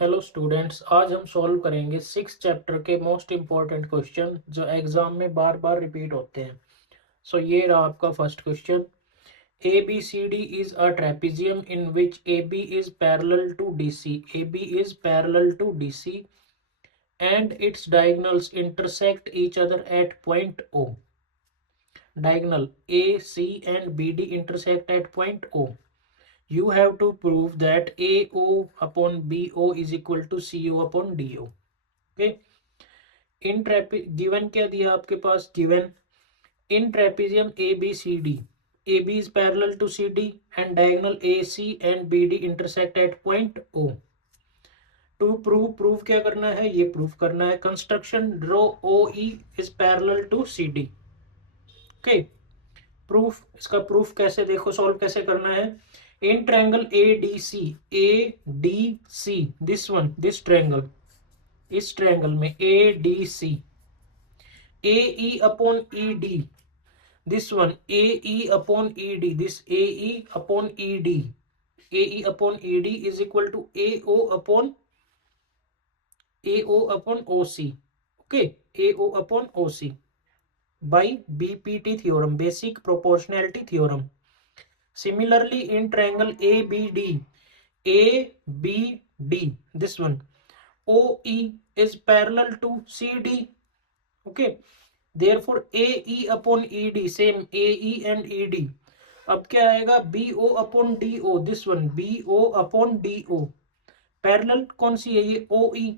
Hello students, आज हम solve करेंगे 6 चैप्टर के मोस्ट इम्पॉर्टेंट क्वेश्चन जो एग्जाम में बार बार रिपीट होते हैं। सो ये रहा आपका first question. A B C D is a trapezium in which A B is parallel to D C. A B is parallel to D C and its diagonals intersect each other at point O. Diagonal A, C and BD intersect at point O. You have to prove that AO upon BO is equal to CO upon DO. Okay. In given क्या दिया आपके पास? Given in trapezium ABCD, AB is parallel to CD and diagonal AC and BD intersect at point O. To prove क्या करना है? ये prove करना है construction draw OE is parallel to CD. Okay. Proof, इसका प्रूफ कैसे, देखो solve कैसे करना है। In triangle A D C this one, this triangle, इस ट्रायंगल में A D C, A E upon E D, this one A E upon E D, this A E upon E D, A E upon E D is equal to A O upon O C. Okay, A O upon O C by BPT theorem, basic proportionality theorem. Similarly, in triangle ABD, this one, OE is parallel to CD. Okay, therefore AE upon ED, same AE and ED. अब क्या आएगा? BO upon DO, this one BO upon DO. Parallel कौन सी है? ये OE।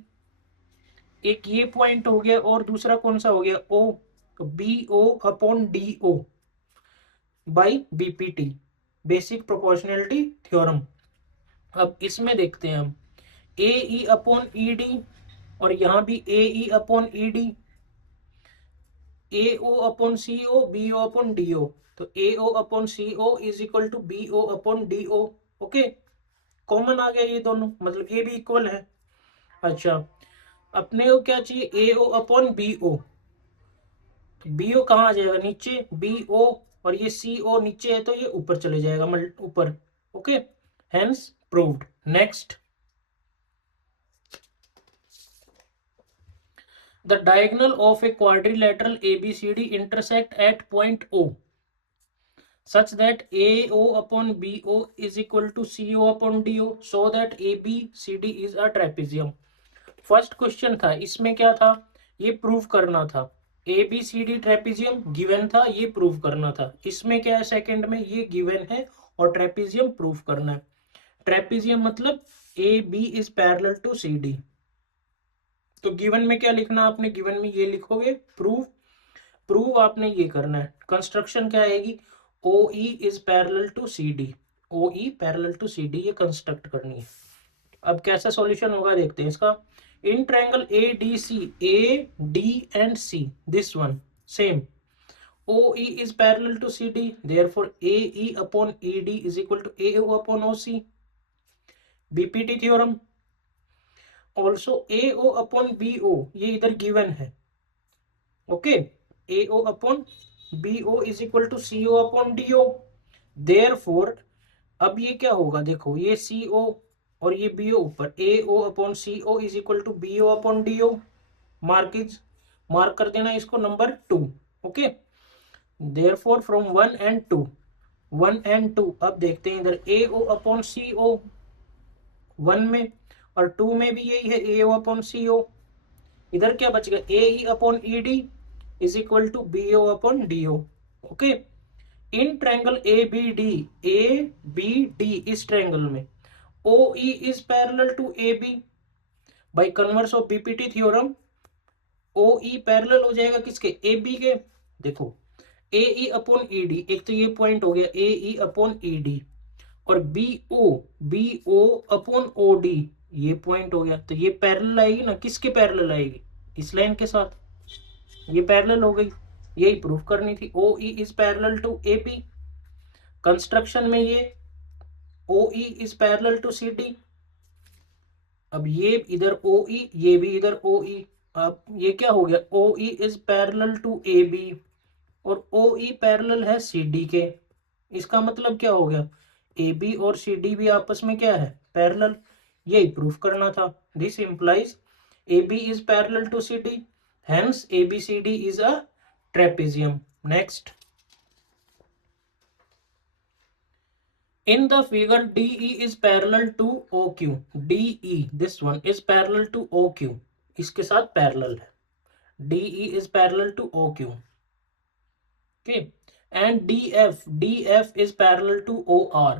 एक ये point हो गया और दूसरा कौन सा हो गया? O। तो BO upon DO by BPT, basic proportionality theorem. अब इसमें देखते हैं हम AE अपॉन ED और यहाँ भी AE upon ED, AO upon CO, BO upon DO। तो AO upon CO is equal to BO upon DO। Okay, common आ गया ये दोनों, मतलब ये भी इक्वल है। अच्छा, अपने को क्या चाहिए? AO upon BO। बीओ कहाँ आ जाएगा? नीचे BO, और ये CO नीचे है तो ये ऊपर चले जाएगा, ऊपर। Okay, hence proved. Next, the diagonal of a quadrilateral ABCD intersect at point O such that AO upon BO is equal to CO upon DO so that ABCD is a trapezium। First question था, इसमें क्या था? ये prove करना था। ABCD trapezium given था, ये prove करना था। इसमें क्या है? सेकंड में ये गिवन है और ट्रेपेजियम प्रूव करना है। ट्रेपेजियम मतलब AB is parallel to CD। तो गिवन में क्या लिखना आपने? गिवन में ये लिखोगे प्रूव। प्रूव आपने ये करना है। कंस्ट्रक्शन क्या आएगी? OE is parallel to CD, OE parallel to CD, ये कंस्ट्रक्ट करनी है। अब कैसा सॉल्यूशन होगा देखते हैं इसका। In triangle ADC, AD and C, this one same, OE is parallel to CD, therefore AE upon ED is equal to AO upon OC, BPT theorem। also AO upon BO ये इधर given है। Okay, AO upon BO is equal to CO upon DO, therefore अब ये क्या होगा? देखो, ये CO और ये BO ऊपर, AO upon CO is equal to BO upon DO। Mark कर देना इसको number 2। Okay, therefore from 1 and 2, 1 and 2, अब देखते हैं इधर AO अपॉन CO 1 में और 2 में भी यही है, AO अपॉन CO। इधर क्या बच गया? AE upon ED is equal to BO upon DO। Okay, in triangle ABD इस ट्रायंगल में OE is parallel to AB by converse of BPT theorem। OE parallel हो जाएगा किसके? AB के। देखो AE अपॉन ED, एक तो ये पॉइंट हो गया AE अपॉन ED, और BO अपॉन OD ये पॉइंट हो गया। तो ये पैरेलल आएगी ना, किसके पैरेलल आएगी? इस लाइन के साथ, ये पैरेलल हो गई। यही प्रूफ करनी थी। OE is parallel to AB। Construction में ये OE is parallel to CD। अब ये इधर OE, ये भी इधर OE। अब ये क्या हो गया? OE is parallel to AB और OE पैरेलल है CD के। इसका मतलब क्या हो गया? AB और CD भी आपस में क्या है? पैरेलल। यही प्रूफ करना था. This implies AB is parallel to CD, hence ABCD is a trapezium. Next, in the figure DE is parallel to OQ. DE, this one is parallel to OQ, इसके साथ parallel है. DE is parallel to OQ. Okay, and DF is parallel to OR.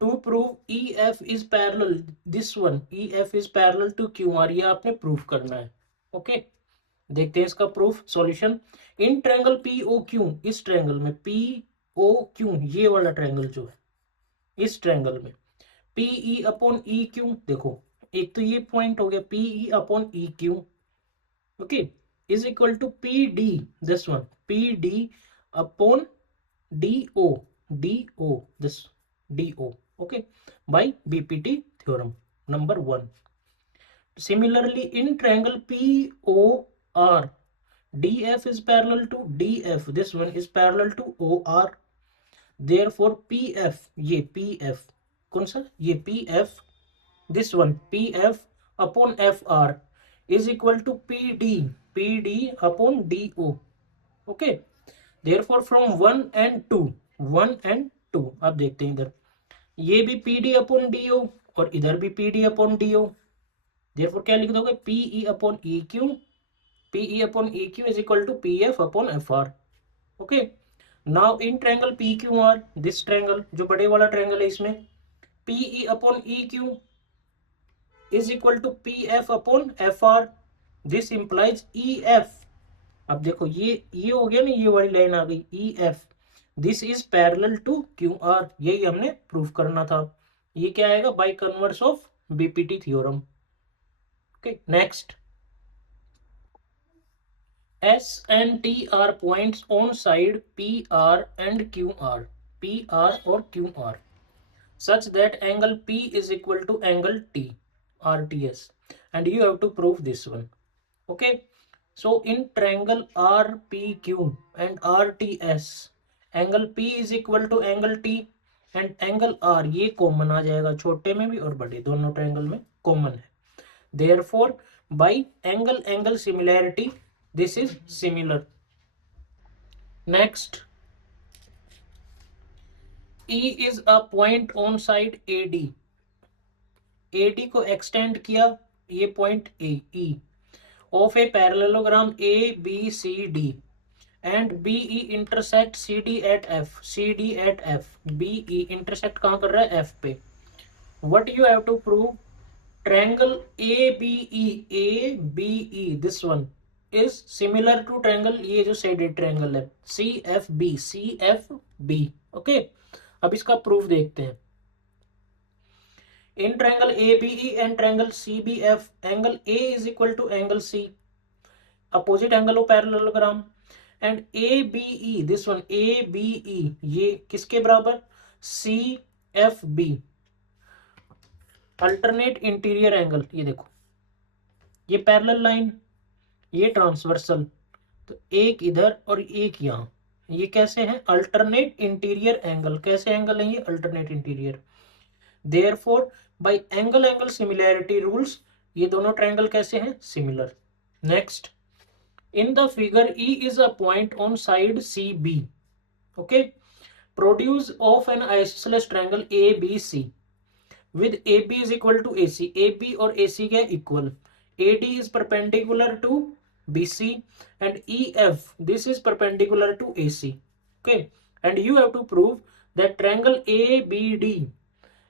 To prove EF is parallel, this one EF is parallel to QR, ये आपने proof करना है. Okay, देखते हैं इसका proof solution. In triangle POQ, इस triangle में POQ, ये वाला ट्रायंगल जो है, इस ट्रायंगल में PE अपॉन EQ, देखो एक तो ये पॉइंट हो गया PE upon EQ, okay, is equal to PD, this one PD upon DO, this DO, okay, by BPT theorem number 1. Similarly, in triangle POR, DF is parallel to DF, this one is parallel to OR. Therefore PF, ये PF कौन सा, ये PF, this one PF upon FR is equal to PD upon DO. Okay, therefore from 1 and 2, अब देखते हैं इधर, ये भी PD अपॉन DO और इधर भी PD अपॉन DO. therefore क्या लिख दोगे, PE upon EQ is equal to PF upon FR. Okay, now in triangle PQR, this triangle जो बड़े वाला ट्रायंगल है, इसमें PE upon EQ is equal to PF upon FR. This implies EF, अब देखो ये हो गया ना, ये वाली लाइन आ गई EF, this is parallel to QR, यही हमने प्रूफ करना था. ये क्या आएगा, by converse of BPT theorem. Okay, next, S and T are points on side PR and QR, PR और QR, such that angle P is equal to angle T, RTS, and you have to prove this one. Okay, so in triangle RPQ and RTS, angle P is equal to angle T and angle R, ये common आ जाएगा, छोटे में भी और बड़े दोनों triangle में common है. Therefore by angle similarity, this is similar. Next, E is a point on side AD. AD को एक्सटेंड किया, ये point E of a parallelogram ABCD and BE intersect CD at F. BE intersect कहाँ कर रहा है, F पे. What you have to prove, triangle ABE, this one is similar to triangle, ये जो shaded triangle है CFB. ओके, अब इसका प्रूफ देखते हैं. In triangle ABE and triangle CBF, angle A is equal to angle C, opposite angle of parallelogram, and ABE, this one ABE, ये किसके बराबर, CFB, अल्टरनेट इंटीरियर एंगल. ये देखो, ये पैरेलल लाइन, ये ट्रांसवर्सल, तो एक इधर और एक यहाँ, ये कैसे हैं, अल्टरनेट इंटीरियर एंगल. कैसे एंगल है ये, alternate interior. Therefore by angle similarity rules, ये दोनों ट्रायंगल कैसे हैं, similar. Next, in the figure E is a point on side CB. okay, produce of an isosceles triangle ABC with AB is equal to AC. AB और AC क्या equal, AD is perpendicular to BC and EF, this is perpendicular to AC. okay, and you have to prove that triangle ABD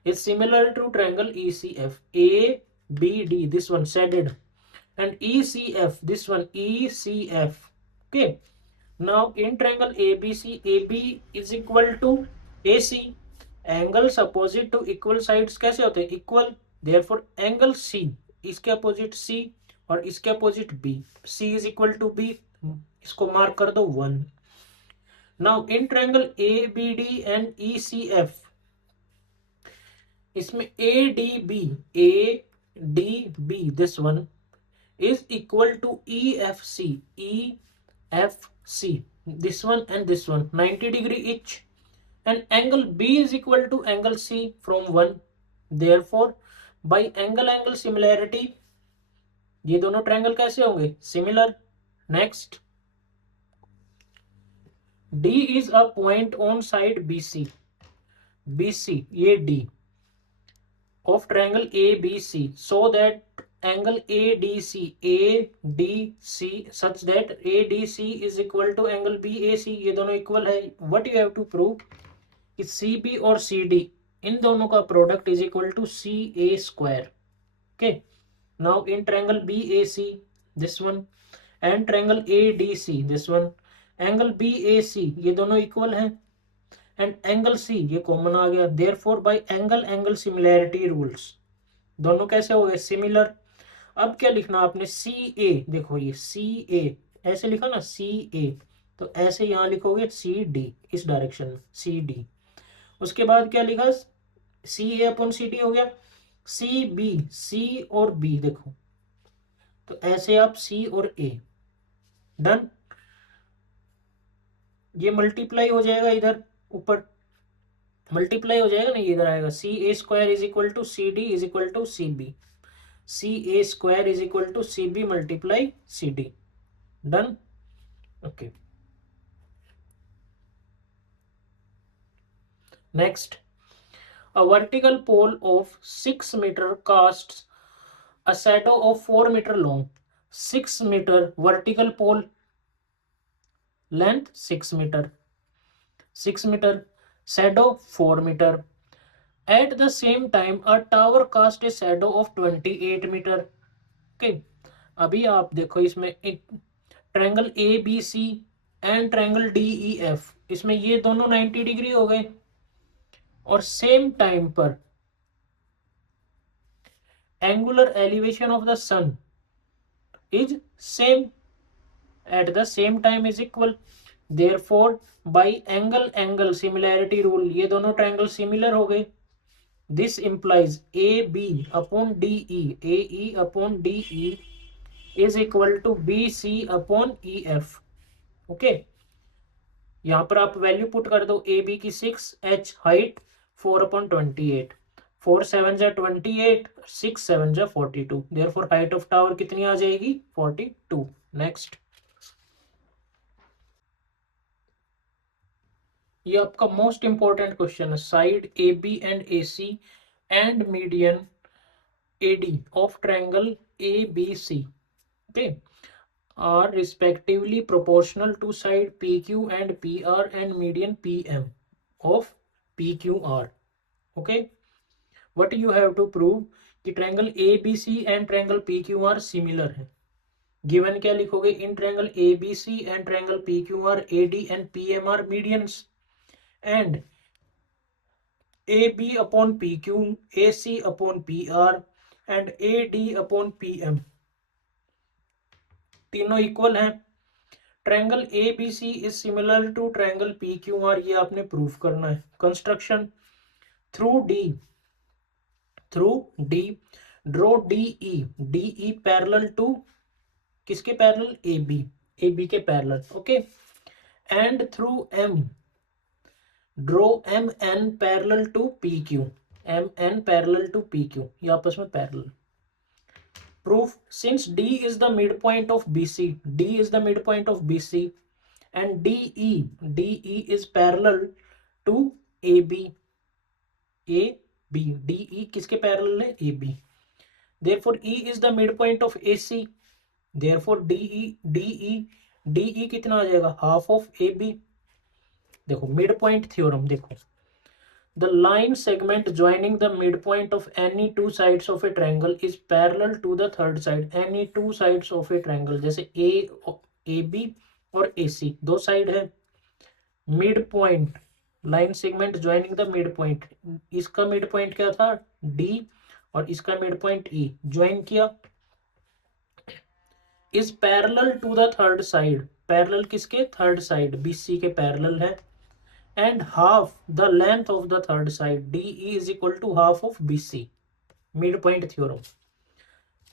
is similar to triangle ECF. ABD, this one shaded, and ECF, this one ECF. okay, now in triangle ABC, AB is equal to AC, angles opposite to equal sides कैसे होते हैं, equal. therefore angle C, इसके opposite C और इसके opposite B, C is equal to B, इसको mark कर दो 1. now in triangle ABD and ECF, इसमें ADB, this one is equal to EFC, this one and this one 90 degree each, and angle B is equal to angle C from 1. Therefore by angle similarity ये दोनों triangle कैसे होंगे? Similar. Next, D is a point on side BC. BC ये D of triangle ABC so that angle ADC such that ADC is equal to angle BAC. ये दोनों equal है. What you have to prove कि CB और CD इन दोनों का product is equal to CA square. Okay. Now in triangle BAC, this one, and triangle ADC, this one, angle BAC ये दोनों इक्वल हैं एंड एंगल C ये common आ गया. Therefore by angle similarity rules दोनों कैसे हो गए? सिमिलर. अब क्या लिखना आपने? CA. देखो ये CA ऐसे लिखा ना, CA, तो ऐसे यहाँ लिखोगे CD इस डायरेक्शन में, CD. उसके बाद क्या लिखा? CA अपॉन CD हो गया. CB, C और B देखो, तो ऐसे आप C और A. डन. ये मल्टीप्लाई हो जाएगा, इधर ऊपर मल्टीप्लाई हो जाएगा ना, इधर आएगा CA square is equal to CD is equal to CB. CA square is equal to CB multiply CD. Done. Okay. Next, a vertical pole of 6 meter casts a shadow of 4 meter long. 6 meter vertical pole, length 6 meter, 6 meter, shadow 4 meter. At the same time a tower cast a shadow of 28 meter. Okay. अभी आप देखो इसमें एक triangle ABC and triangle DEF, इसमें ये दोनों 90 degree हो गए और सेम टाइम पर angular elevation of the sun is same at the same time is equal. Therefore by angle similarity rule ये दोनों ट्रायंगल सिमिलर हो गए. This implies AB upon DE, AE upon DE is equal to BC upon EF. Okay. यहाँ पर आप value put कर दो. AB की 6, H हाइट 4/28, 4 7 जा 28, 6 7 जा 42. देयरफॉर हाइट ऑफ टावर कितनी आ जाएगी? 42. नेक्स्ट, ये आपका मोस्ट इंपॉर्टेंट क्वेश्चन है. Side AB and AC and median AD of triangle ABC, okay, are respectively proportional to side PQ and PR and median PM of PQR. Okay. What you have to prove कि triangle ABC and triangle PQR similar है. Given क्या लिखोगे? In triangle ABC and triangle PQR, AD and PM are medians and AB upon PQ, AC upon PR and AD upon PM तीनों equal हैं. Triangle ABC is similar to triangle PQR, ये आपने proof करना है. Construction through D draw DE parallel to किसके parallel? AB के parallel. Okay. And through M draw MN parallel to PQ, MN parallel to PQ, ये आपस में parallel. Proof, since D is the midpoint of BC, D is the midpoint of BC and DE is parallel to AB, DE किसके parallel है? AB. Therefore E is the midpoint of AC. Therefore DE कितना आ जाएगा? Half of AB. देखो midpoint theorem, देखो the line segment joining the midpoint of any two sides of a triangle is parallel to the third side. Any two sides of a triangle, जैसे AB और AC दो side है. Midpoint line segment joining the midpoint, इसका midpoint क्या था? D और इसका midpoint E join किया. Is parallel to the third side, parallel किसके? थर्ड साइड BC के पैरेलल है. And half the length of the third side, DE is equal to half of BC. Midpoint theorem.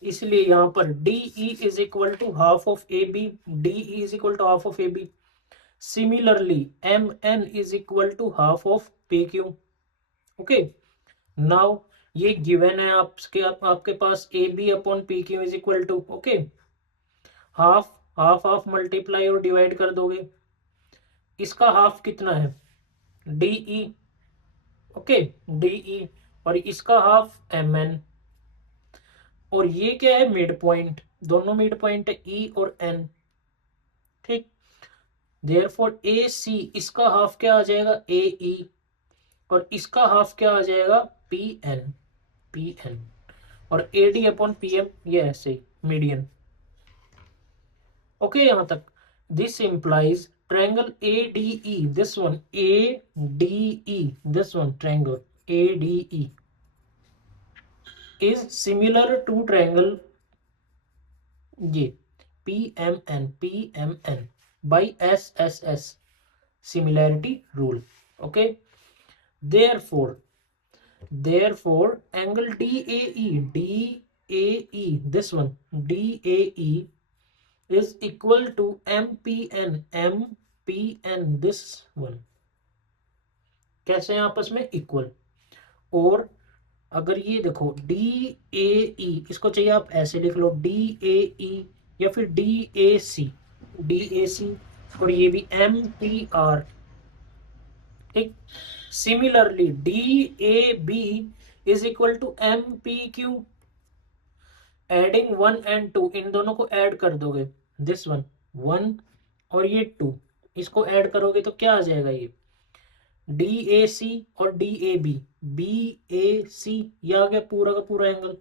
इसलिए यहाँ पर DE is equal to half of AB, DE is equal to half of AB. Similarly, mn is equal to half of pq. Okay, now ये given है आपके पास A B upon P Q is equal to, okay, half half half multiply और divide कर दोगे, इसका half कितना है डीई, ओके, डीई, और इसका हाफ एम एन, और ये क्या है मिड पॉइंट, दोनों मिड पॉइंट है ई और एन, ठीक। देयरफॉर ए सी, इसका हाफ क्या आ जाएगा ए ई, और इसका हाफ क्या आ जाएगा पी एन, पी एन, और A D upon P M, ये ऐसे मीडियन, ओके यहां तक। This implies triangle A D E, this one A D E, this one triangle A D E is similar to triangle ये PMN by SSS similarity rule, okay, therefore angle DAE, this one DAE is equal to MPN, this one कैसे हैं आपस में equal. और अगर ये देखो D A ई, इसको चाहिए आप ऐसे लिख लो डी ए ई या फिर डी ए सी, और ये भी एम पी आर, ठीक। Similarly D A B is equal to M P Q, adding 1 and 2, इन दोनों को ऐड कर दोगे, दिस वन 1 और ये 2, इसको ऐड करोगे तो क्या आ जाएगा ये डी ए सी और डी ए बी, बी ए सी, ये आ गया पूरा का पूरा एंगल,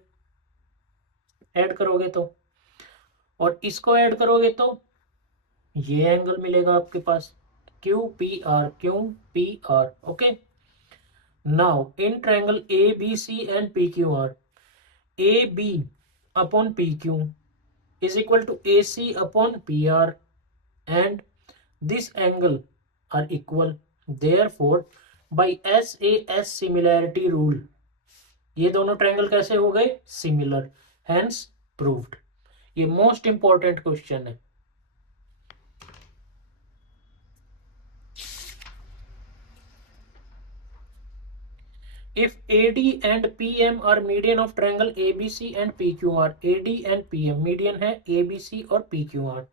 ऐड करोगे तो, और इसको ऐड करोगे तो ये एंगल मिलेगा आपके पास Q P R, okay. Now in triangle A B C and P Q R, A B upon P Q is equal to A C upon P R, and this angle are equal, therefore by SAS similarity rule ये दोनों triangle कैसे हो गए similar, hence proved। ये most important question है। If AD and PM are median of triangle ABC and PQR, AD and PM median है ABC और PQR,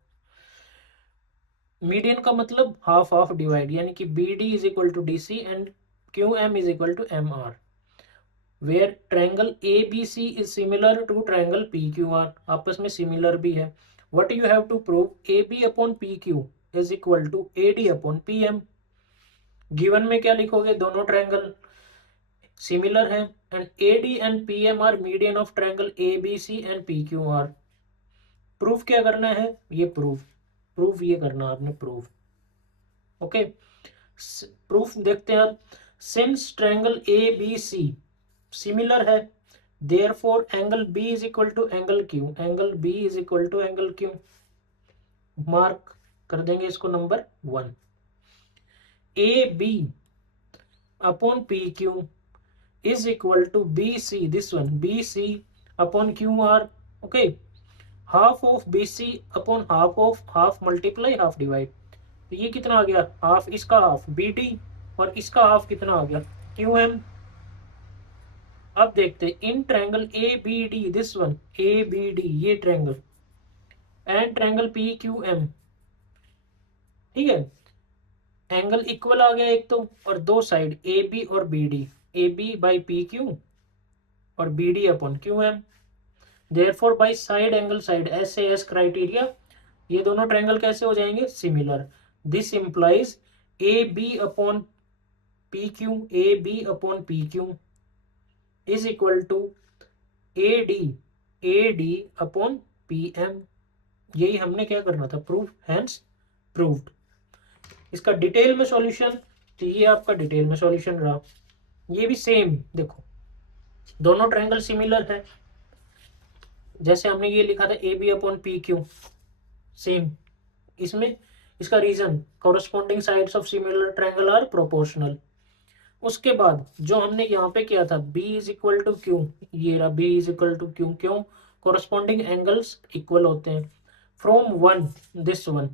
median का मतलब हाफ हाफ डिवाइड, यानी कि B D is equal to D C and Q M is equal to M R, where triangle A B C is similar to triangle P Q R, आपस में similar भी है। What you have to prove, A B upon P Q is equal to A D upon P M. Given में क्या लिखोगे, दोनों triangle similar है, and A D and P M are median of triangle A B C and P Q R. Proof क्या करना है, ये proof ये करना आपने प्रूफ, ओके। प्रूफ देखते हैं आप, since triangle A B C similar है, therefore angle B is equal to angle Q, angle B is equal to angle Q, mark कर देंगे इसको number 1। A B upon P Q is equal to B C, this one B C upon Q R, okay, half of B C upon half of half multiply half divide, तो ये कितना आ गया half, इसका half B D और इसका half कितना आ गया Q M. अब देखते हैं in triangle A B D, this one A B D ये triangle, and triangle P Q M, ठीक है, एंगल इक्वल आ गया एक तो, और दो साइड ए बी और B D, A B by P Q और B D upon Q M, therefore by side angle side SAS criteria ये दोनों ट्रायंगल कैसे हो जाएंगे similar. This implies A B upon P Q is equal to A D upon P M. यही हमने क्या करना था प्रूफ, हैंस प्रूव्ड। इसका डिटेल में सॉल्यूशन, तो ये आपका डिटेल में सॉल्यूशन रहा, ये भी सेम देखो दोनों ट्रायंगल सिमिलर है, जैसे हमने ये लिखा था A B upon P Q same, इसमें इसका reason corresponding sides of similar triangle are proportional. उसके बाद जो हमने यहाँ पे किया था b is equal to Q, ये रहा b is equal to Q, क्यों कॉरस्पॉन्डिंग एंगल्स इक्वल होते हैं, from 1 this one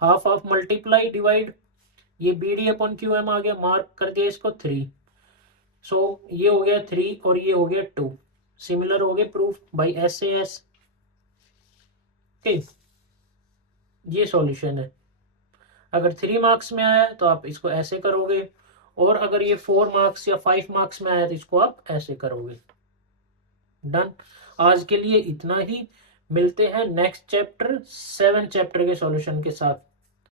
half half multiply divide, ये B D upon Q M आ गया, मार्क कर दिया इसको 3। सो ये हो गया 3 और ये हो गया 2, सिमिलर हो गए proof by S A S. ये सॉल्यूशन है। अगर 3 मार्क्स में आया तो आप इसको ऐसे करोगे, और अगर ये 4 मार्क्स या 5 मार्क्स में आया तो इसको आप ऐसे करोगे। डन। आज के लिए इतना ही, मिलते हैं नेक्स्ट चैप्टर 7 चैप्टर के सॉल्यूशन के साथ।